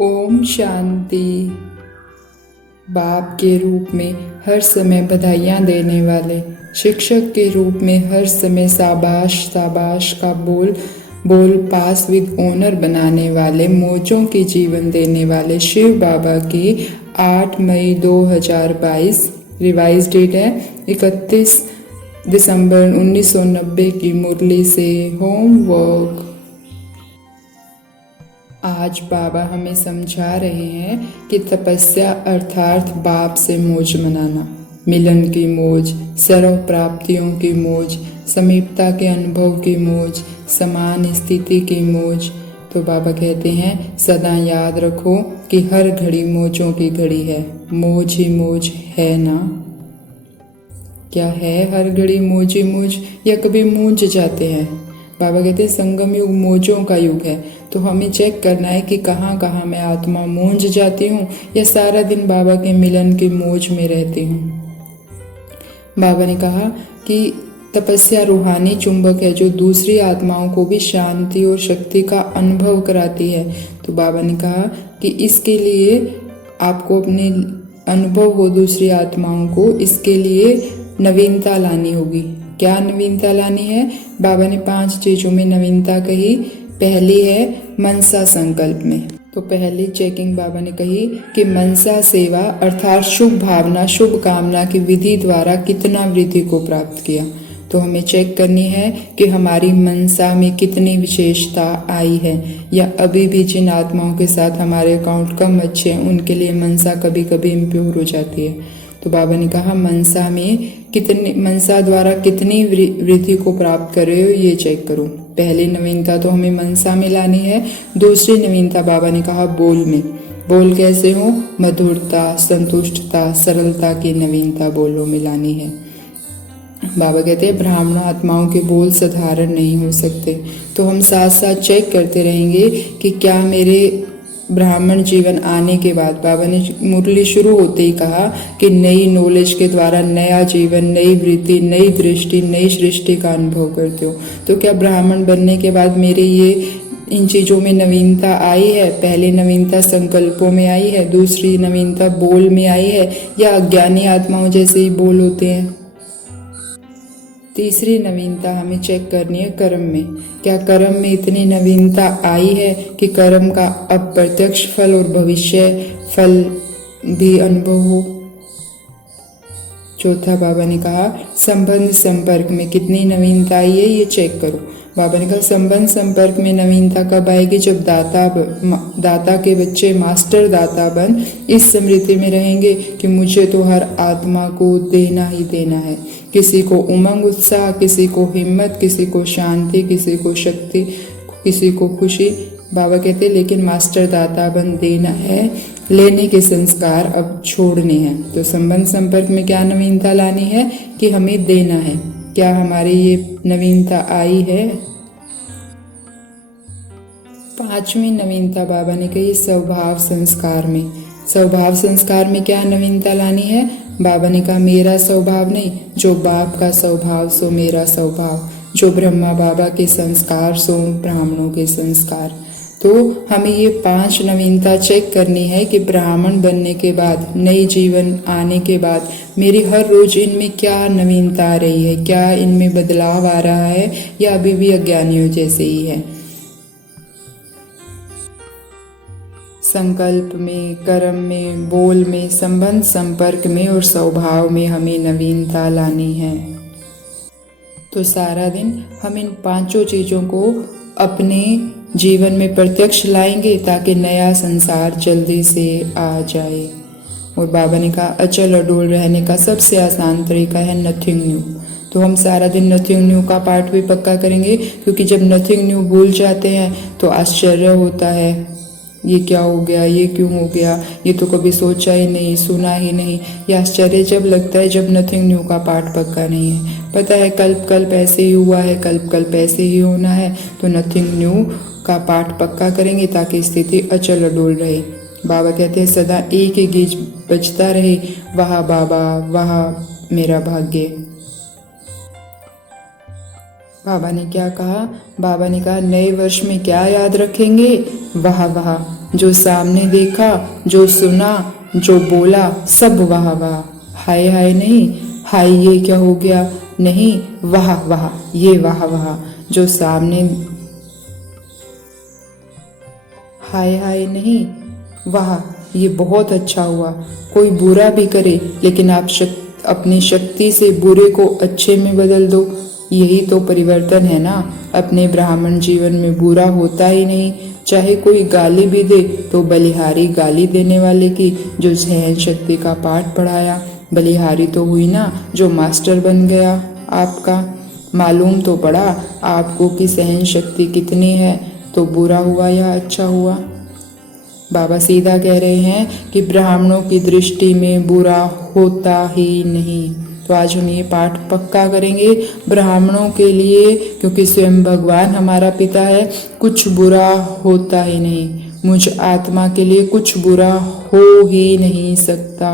ओम शांति। बाप के रूप में हर समय बधाइयाँ देने वाले, शिक्षक के रूप में हर समय शाबाश शाबाश का बोल बोल पास विद ऑनर बनाने वाले, मौजों के जीवन देने वाले शिव बाबा की 8 मई 2022 रिवाइज डेट है 31 दिसंबर 1990 की मुरली से होमवर्क। आज बाबा हमें समझा रहे हैं कि तपस्या अर्थात बाप से मौज मनाना, मिलन की मौज, सर्व प्राप्तियों की मौज, समीपता के अनुभव की मौज, समान स्थिति की मौज। तो बाबा कहते हैं सदा याद रखो कि हर घड़ी मौजों की घड़ी है, मौज ही मौज है ना। क्या है हर घड़ी मौज ही मौज या कभी मूंझ जाते हैं? बाबा कहते हैं संगम युग मौजों का युग है। तो हमें चेक करना है कि कहाँ कहाँ मैं आत्मा मूंझ जाती हूँ या सारा दिन बाबा के मिलन की मौज में रहती हूँ। बाबा ने कहा कि तपस्या रूहानी चुंबक है जो दूसरी आत्माओं को भी शांति और शक्ति का अनुभव कराती है। तो बाबा ने कहा कि इसके लिए आपको अपने अनुभव हो दूसरी आत्माओं को, इसके लिए नवीनता लानी होगी। क्या नवीनता लानी है? बाबा ने 5 चीजों में नवीनता कही। पहली है मनसा संकल्प में। तो पहली चेकिंग बाबा ने कही कि मनसा सेवा अर्थात शुभ भावना, शुभ कामना की विधि द्वारा कितना वृद्धि को प्राप्त किया। तो हमें चेक करनी है कि हमारी मनसा में कितनी विशेषता आई है, या अभी भी जिन आत्माओं के साथ हमारे अकाउंट कम अच्छे हैं उनके लिए मनसा कभी कभी इम्प्योर हो जाती है। तो बाबा ने कहा मनसा में कितनी, मनसा द्वारा कितनी वृद्धि को प्राप्त कर रहे हो ये चेक करो। पहली नवीनता तो हमें मनसा में लानी है। दूसरी नवीनता बाबा ने कहा बोल में। बोल कैसे हो? मधुरता, संतुष्टता, सरलता की नवीनता बोलों में लानी है। बाबा कहते हैं ब्राह्मण आत्माओं के बोल साधारण नहीं हो सकते। तो हम साथ साथ चेक करते रहेंगे कि क्या मेरे ब्राह्मण जीवन आने के बाद, बाबा ने मुरली शुरू होते ही कहा कि नई नॉलेज के द्वारा नया जीवन, नई वृत्ति, नई दृष्टि, नई सृष्टि का अनुभव करते हो। तो क्या ब्राह्मण बनने के बाद मेरे ये इन चीज़ों में नवीनता आई है? पहली नवीनता संकल्पों में आई है, दूसरी नवीनता बोल में आई है, या अज्ञानी आत्माओं जैसे ही बोल होते हैं? तीसरी नवीनता हमें चेक करनी है कर्म में। क्या कर्म में इतनी नवीनता आई है कि कर्म का अप्रत्यक्ष फल और भविष्य फल भी अनुभव हो? चौथा बाबा ने कहा संबंध संपर्क में कितनी नवीनता आई है ये चेक करो। बाबा ने कहा संबंध संपर्क में नवीनता कब आएगी? जब दाता के बच्चे मास्टर दाता बन इस स्मृति में रहेंगे कि मुझे तो हर आत्मा को देना ही देना है। किसी को उमंग उत्साह, किसी को हिम्मत, किसी को शांति, किसी को शक्ति, किसी को खुशी। बाबा कहते लेकिन मास्टर दाता बन देना है, लेने के संस्कार अब छोड़ने हैं। तो संबंध संपर्क में क्या नवीनता लानी है कि हमें देना है। क्या हमारी ये नवीनता आई है? 5वीं नवीनता बाबा ने कही स्वभाव संस्कार में। स्वभाव संस्कार में क्या नवीनता लानी है? बाबा ने कहा मेरा स्वभाव नहीं, जो बाप का स्वभाव सो मेरा स्वभाव, जो ब्रह्मा बाबा के संस्कार सो ब्राह्मणों के संस्कार। तो हमें ये 5 नवीनता चेक करनी है कि ब्राह्मण बनने के बाद, नई जीवन आने के बाद मेरी हर रोज इनमें क्या नवीनता आ रही है, क्या इनमें बदलाव आ रहा है, या अभी भी अज्ञानियों जैसे ही है। संकल्प में, कर्म में, बोल में, संबंध संपर्क में और स्वभाव में हमें नवीनता लानी है। तो सारा दिन हम इन 5 चीज़ों को अपने जीवन में प्रत्यक्ष लाएंगे ताकि नया संसार जल्दी से आ जाए। और बाबा ने कहा अचल अडोल रहने का सबसे आसान तरीका है नथिंग न्यू। तो हम सारा दिन नथिंग न्यू का पाठ भी पक्का करेंगे, क्योंकि जब नथिंग न्यू भूल जाते हैं तो आश्चर्य होता है, ये क्या हो गया, ये क्यों हो गया, ये तो कभी सोचा ही नहीं, सुना ही नहीं। ये आश्चर्य जब लगता है जब नथिंग न्यू का पाठ पक्का नहीं है। पता है कल्प कल्प ऐसे ही हुआ है, कल्प कल्प ऐसे ही होना है। तो नथिंग न्यू का पाठ पक्का करेंगे ताकि स्थिति अचल अडोल रहे। बाबा कहते हैं सदा एक ही गीत बजता रहे, वाह बाबा वाह मेरा भाग्य। बाबा ने क्या कहा? बाबा ने कहा नए वर्ष में क्या याद रखेंगे? वाह वाह जो सामने देखा, जो सुना, जो बोला, सब वाह वाह। हाय हाय नहीं, हाय ये क्या हो गया, नहीं, वाह वाह, ये वाह वाह। जो सामने, हाय हाय नहीं, वाह ये बहुत अच्छा हुआ। कोई बुरा भी करे लेकिन आप अपनी शक्ति से बुरे को अच्छे में बदल दो। यही तो परिवर्तन है ना। अपने ब्राह्मण जीवन में बुरा होता ही नहीं। चाहे कोई गाली भी दे तो बलिहारी गाली देने वाले की, जो सहन शक्ति का पाठ पढ़ाया। बलिहारी तो हुई ना, जो मास्टर बन गया आपका। मालूम तो पड़ा आपको कि सहन शक्ति कितनी है। तो बुरा हुआ या अच्छा हुआ। बाबा सीधा कह रहे हैं कि ब्राह्मणों की दृष्टि में बुरा होता ही नहीं। तो आज हम ये पाठ पक्का करेंगे ब्राह्मणों के लिए, क्योंकि स्वयं भगवान हमारा पिता है। कुछ बुरा होता ही नहीं। मुझ आत्मा के लिए कुछ बुरा हो ही नहीं सकता।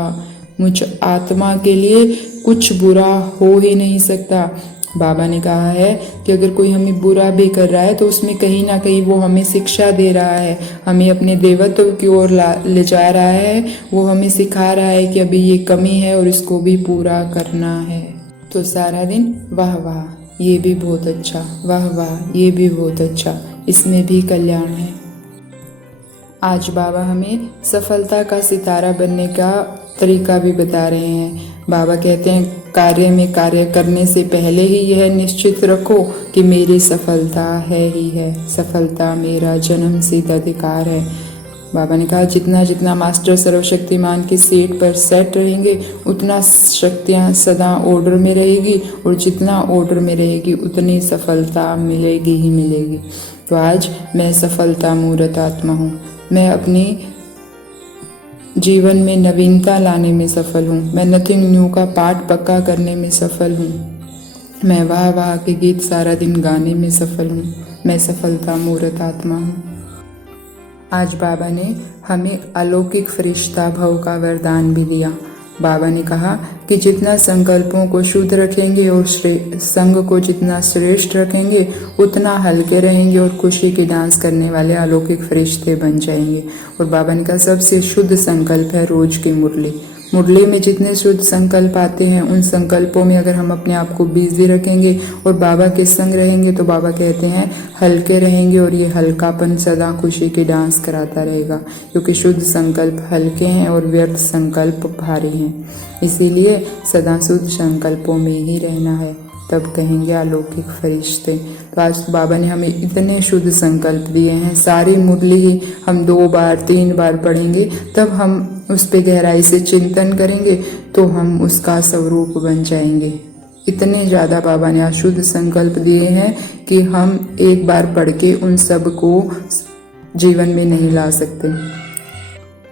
मुझ आत्मा के लिए कुछ बुरा हो ही नहीं सकता। बाबा ने कहा है कि अगर कोई हमें बुरा भी कर रहा है तो उसमें कहीं ना कहीं वो हमें शिक्षा दे रहा है, हमें अपने देवत्व की ओर ले जा रहा है। वो हमें सिखा रहा है कि अभी ये कमी है और इसको भी पूरा करना है। तो सारा दिन वाह वाह ये भी बहुत अच्छा, वाह वाह ये भी बहुत अच्छा, इसमें भी कल्याण है। आज बाबा हमें सफलता का सितारा बनने का तरीका भी बता रहे हैं। बाबा कहते हैं कार्य में कार्य करने से पहले ही यह निश्चित रखो कि मेरी सफलता है ही है। सफलता मेरा जन्म सिद्ध अधिकार है। बाबा ने कहा जितना जितना मास्टर सर्वशक्तिमान की सीट पर सेट रहेंगे उतना शक्तियाँ सदा ऑर्डर में रहेगी, और जितना ऑर्डर में रहेगी उतनी सफलता मिलेगी ही मिलेगी। तो आज मैं सफलता मूर्त आत्मा हूँ। मैं अपनी जीवन में नवीनता लाने में सफल हूँ। मैं नथिंग न्यू का पाठ पक्का करने में सफल हूँ। मैं वाह वाह के गीत सारा दिन गाने में सफल हूँ। मैं सफलता मूर्त आत्मा हूँ। आज बाबा ने हमें अलौकिक फरिश्ता भव का वरदान भी दिया। बाबा ने कहा कि जितना संकल्पों को शुद्ध रखेंगे और संग को जितना श्रेष्ठ रखेंगे उतना हल्के रहेंगे और खुशी की डांस करने वाले अलौकिक फरिश्ते बन जाएंगे। और बाबा ने कहा सबसे शुद्ध संकल्प है रोज की मुरली। मुरली में जितने शुद्ध संकल्प आते हैं उन संकल्पों में अगर हम अपने आप को बिजी रखेंगे और बाबा के संग रहेंगे तो बाबा कहते हैं हल्के रहेंगे, और ये हल्कापन सदा खुशी की डांस कराता रहेगा, क्योंकि शुद्ध संकल्प हल्के हैं और व्यर्थ संकल्प भारी हैं। इसीलिए सदा शुद्ध संकल्पों में ही रहना है, तब कहेंगे अलौकिक फरिश्ते। तो आज बाबा ने हमें इतने शुद्ध संकल्प दिए हैं। सारी मुरली ही हम 2 बार 3 बार पढ़ेंगे, तब हम उस पर गहराई से चिंतन करेंगे तो हम उसका स्वरूप बन जाएंगे। इतने ज़्यादा बाबा ने आज शुद्ध संकल्प दिए हैं कि हम एक बार पढ़ के उन सब को जीवन में नहीं ला सकते।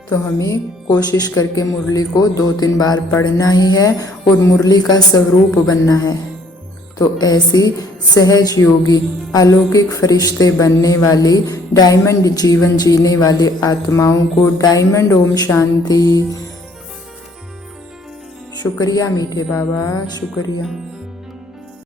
तो हमें कोशिश करके मुरली को 2-3 बार पढ़ना ही है और मुरली का स्वरूप बनना है। तो ऐसी सहज योगी अलौकिक फरिश्ते बनने वाली डायमंड जीवन जीने वाली आत्माओं को डायमंड ओम शांति। शुक्रिया मीठे बाबा, शुक्रिया।